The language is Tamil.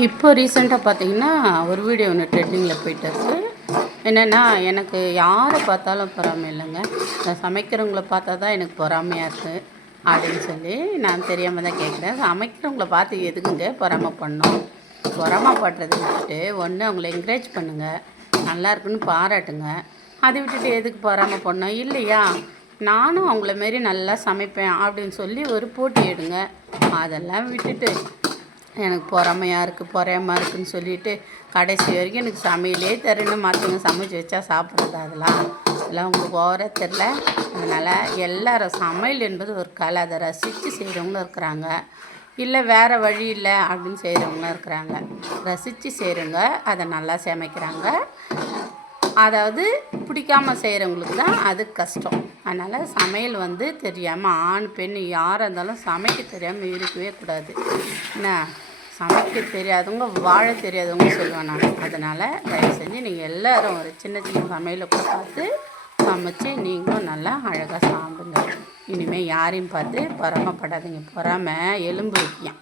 இப்போ ரீசெண்டாக பார்த்தீங்கன்னா, ஒரு வீடியோ ஒன்று ட்ரெண்டிங்கில போயிட்டு இருக்கு. என்னென்னா, எனக்கு யாரை பார்த்தாலும் பொறாமை இல்லைங்க. நான் சமைக்கிறவங்கள பார்த்தா தான் எனக்கு பொறாமையா இருக்குது அப்படின்னு சொல்லி நான் தெரியாம தான் கேட்குறேன். சமைக்கிறவங்கள பார்த்து எதுக்குங்க பொறாமை பண்ணணும்? பொறாமைப்படுறத விட்டுட்டு ஒன்று அவங்கள என்கரேஜ் பண்ணுங்கள், நல்லா இருக்குன்னு பாராட்டுங்க. அதை விட்டுட்டு எதுக்கு பொறாமை பண்ணணும்? இல்லையா, நானும் அவங்கள மாரி நல்லா சமைப்பேன் அப்படின்னு சொல்லி ஒரு போட்டி எடுங்க. அதெல்லாம் விட்டுட்டு எனக்கு பொறாமையாக இருக்குது பொறாமையாக இருக்குதுன்னு சொல்லிவிட்டு கடைசி வரைக்கும் எனக்கு சமையலே தெரின்னு மற்றவங்க சமைச்சு வச்சா சாப்பிட்றது அதெல்லாம் உங்களுக்கு ஓவராக தெரில. அதனால் எல்லோரும் சமையல் என்பது ஒரு கலை, அதை ரசித்து செய்கிறவங்களும் இருக்கிறாங்க, இல்லை வேறு வழி இல்லை அப்படின்னு செய்கிறவங்களும் இருக்கிறாங்க. ரசித்து செய்கிறவங்க அதை நல்லா சமைக்கிறாங்க. அதாவது பிடிக்காமல் செய்கிறவங்களுக்கு தான் அது கஷ்டம். அதனால் சமையல் தெரியாமல் ஆண் பெண் யாராக இருந்தாலும் சமைக்க தெரியாமல் இருக்கவே கூடாது. என்ன, சமைக்க தெரியாதவங்க வாழ தெரியாதவங்க சொல்லுவேன் நான். அதனால் தயவு செஞ்சு நீங்கள் எல்லோரும் ஒரு சின்ன சின்ன சமையலை கூட பார்த்து சமைச்சு நீங்களும் நல்லா அழகாக சாப்பிடுங்க. இனிமேல் யாரையும் பார்த்து பொறாமைப்படாதீங்க. பொறாமை எலும்பு வைக்கியம்.